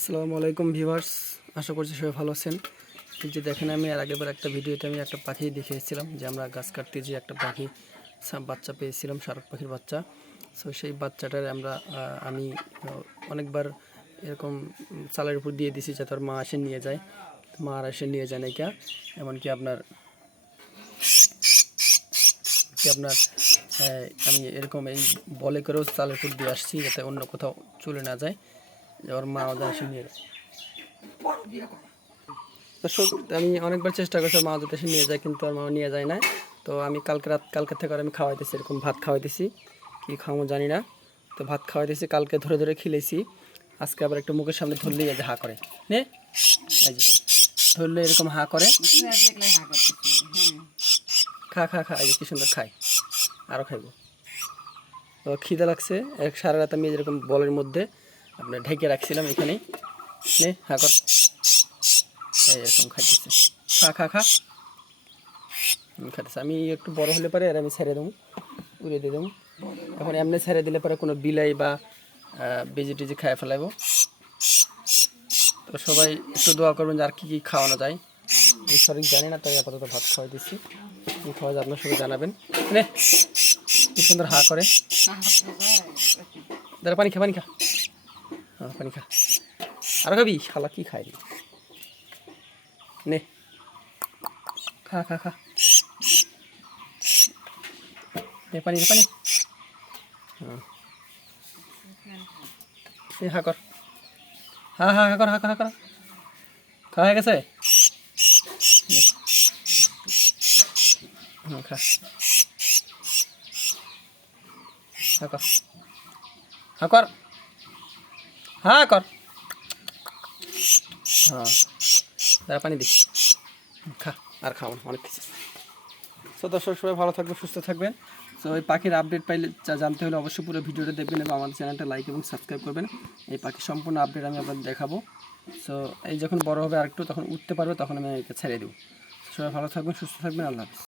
আসসালামু আলাইকুম ভিউয়ার্স, আশা করছি সবাই ভালো আছেন। এই যে দেখেন, আমি এর আগেবার একটা ভিডিওতে আমি একটা পাখি দেখিয়েছিলাম যে আমরা গাছ কাটতে যে একটা পাখি বাচ্চা পেয়েছিলাম, শারক পাখির বাচ্চা। সো সেই বাচ্চাটার আমি অনেকবার এরকম চালের উপর দিয়ে দিছি যাতে ওর মা এসে নিয়ে যায়। মা আর এসে নিয়ে যায় নাকি, এমনকি আপনার আমি এরকম এই বলে করেও চালের উপর দিয়ে আসছি যাতে অন্য কোথাও চলে না যায়, যে ওর মা ওদের এসে নিয়ে যায়। দর্শক, আমি অনেকবার চেষ্টা করছি মা যাতে এসে নিয়ে যায়, কিন্তু আর মা নিয়ে যায় না। তো আমি কালকে থেকে আর আমি খাওয়াইতেছি, এরকম ভাত খাওয়াইতেছি, কী খাওয়াবো জানি না। তো ভাত খাওয়াইতেছি, কালকে ধরে ধরে খিলেছি, আজকে আবার একটু মুখের সামনে ধরলেই এই যে হা করে নে, এই যে ধরলে এরকম হা করে, খা খা খা, এই যে কি সুন্দর খায়, আরও খাইব। তো খিদে লাগছে, সারা রাত আমি এরকম বলের মধ্যে আপনার ঢেকে রাখছিলাম, এখানেই নে হা কর, এরকম খাইতেছে, খা খা খা খাইতেছে। আমি একটু বড় হলে পরে আর আমি ছেড়ে দেবো, উড়ে দিয়ে দেবো। এখন এমনি ছেড়ে দিলে পরে কোনো বিলাই বা বেজি টেজি খায় ফেলাইব। তো সবাই একটু দোয়া করবেন যে আর কী কী খাওয়ানো যায়, আমি সঠিক জানি না, তাই আপাতত ভাত খাওয়াই দিচ্ছি। কী খাওয়া যায় আপনার সবাই জানাবেন। নে কি সুন্দর হা করে, দাঁড়া পানি খা, পানি খা, হ্যাঁ পানি খা, আরও খাবি, খালা কী খাই নে, খা খা খা, নে পানি নে পানি, হ্যাঁ হা কর, হা হা হা কর, হা কর, হা কর, খাওয়া হয়ে গেছে, খা, হা কর, হা কর, হা কর, হ্যাঁ দাঁড়া পানি দিস, খা, আর খাও না, অনেক কিছু। সো দর্শক, সবাই ভালো থাকবেন, সুস্থ থাকবেন। সো এই পাখির আপডেট পাইলে জানতে হলে অবশ্যই পুরো ভিডিওটা দেখবেন এবং আমাদের চ্যানেলটা লাইক এবং সাবস্ক্রাইব করবেন। এই পাখির সম্পূর্ণ আপডেট আমি আপনাদের দেখাবো। সো এই যখন বড় হবে আরেকটু, তখন উঠতে পারবে, তখন আমি একে ছেড়ে দেবো। সবাই ভালো থাকবেন, সুস্থ থাকবেন, আল্লাহ হাফিজ।